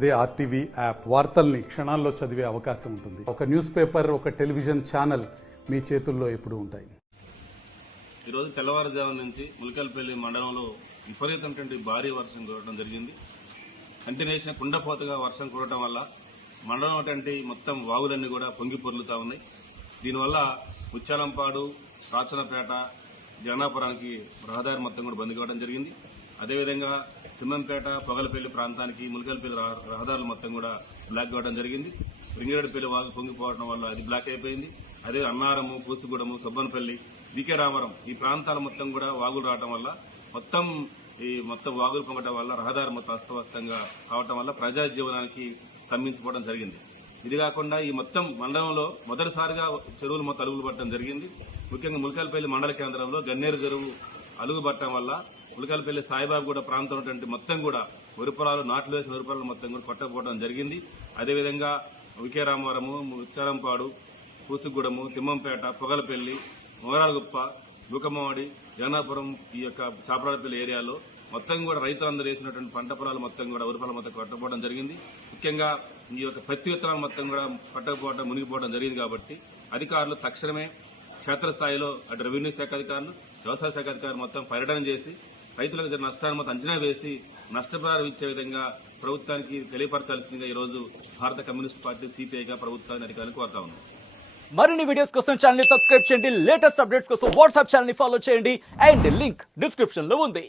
అదే RTV app వార్తల్ని క్షణాల్లో చదివే అవకాశం ఉంటుంది. ఒక న్యూస్ పేపర్, ఒక టెలివిజన్ ఛానల్ మీ చేతుల్లో ఎప్పుడూ ఉంటాయి. ఈరోజు తెల్లవారుజాము నుంచి ములకల్పల్లి మండలంలో విపరీతమైనటువంటి భారీ వర్షం కురవడం జరిగింది. కంటిన్యూషన్ కుండపోతగా వర్షం కురవడం వల్ల మండలం అటువంటి మొత్తం వాగులన్నీ కూడా పొంగి పొర్లుతా ఉన్నాయి. దీనివల్ల ముచ్చాలంపాడు, రాచనపేట, జగన్నాపురానికి రహదారి మొత్తం కూడా బంద్ కావడం జరిగింది. అదేవిధంగా తిమ్మంపేట, పొగలపల్లి ప్రాంతానికి ములకల్పల్లి రహదారులు మొత్తం కూడా బ్లాక్ కావడం జరిగింది. రింగిరెడ్డిపల్లి వాగు పొంగిపోవడం వల్ల అది బ్లాక్ అయిపోయింది. అదే అన్నారము, పూసుగూడెము, సుబ్బనపల్లి, వికే రామవరం ఈ ప్రాంతాల మొత్తం కూడా వాగులు రావడం వల్ల మొత్తం వాగులు పొంగడం వల్ల రహదారి మొత్తం అస్తవ్యస్తంగా కావడం వల్ల ప్రజా జీవనానికి స్తంభించిపోవడం జరిగింది. ఇది కాకుండా ఈ మొత్తం మండలంలో మొదటిసారిగా చెరువులు మొత్తం అలుగులు పట్టడం జరిగింది. ముఖ్యంగా ములకల్పల్లి మండల కేంద్రంలో గన్నేరు చెరువు అలుగు పట్టడం వల్ల ములకల్పల్లి సాయిబాబుగూడ ప్రాంతం ఉన్నటువంటి మొత్తం కూడా వరి పొలాలు, నాట్లు వేసిన వరి పొలాలు మొత్తం కూడా కొట్టకపోవడం జరిగింది. అదేవిధంగా వికే రామవరము, ముచ్చారంపాడు, పూసుగూడెము, తిమ్మంపేట, పొగలపల్లి, మోరాలగుప్ప, బుకమావడి, జగన్నాపురం ఈ యొక్క చాపరాడపల్లి ఏరియాలో మొత్తం కూడా రైతులందరూ వేసినటువంటి పంట పొలాలు మొత్తం కూడా వరి పొలాలు మొత్తం కొట్టకపోవడం జరిగింది. ముఖ్యంగా ఈ యొక్క పత్తి విత్తనాలు మొత్తం కూడా కొట్టకపోవడం, మునిగిపోవడం జరిగింది. కాబట్టి అధికారులు తక్షణమే క్షేత్రస్థాయిలో అటు రెవెన్యూ శాఖ అధికారులు, వ్యవసాయ శాఖ అధికారులు మొత్తం పర్యటన చేసి రైతులకు జరిగిన నష్టాన్ని మొత్తం అంచనా వేసి నష్టపరిహారం ఇచ్చే విధంగా ప్రభుత్వానికి తెలియపరచాల్సిందిగా ఈ రోజు భారత కమ్యూనిస్ట్ పార్టీ సిపిఐగా ప్రభుత్వాన్ని అధికారులకు కోరుతా ఉన్నాం. మరిన్ని వీడియోస్ కోసం ఛానల్ ని సబ్స్క్రైబ్ చేయండి. లేటెస్ట్ అప్డేట్స్ కోసం వాట్సాప్ ఛానల్ ని ఫాలో చేయండి. అండ్ లింక్ డిస్క్రిప్షన్ లో ఉంది.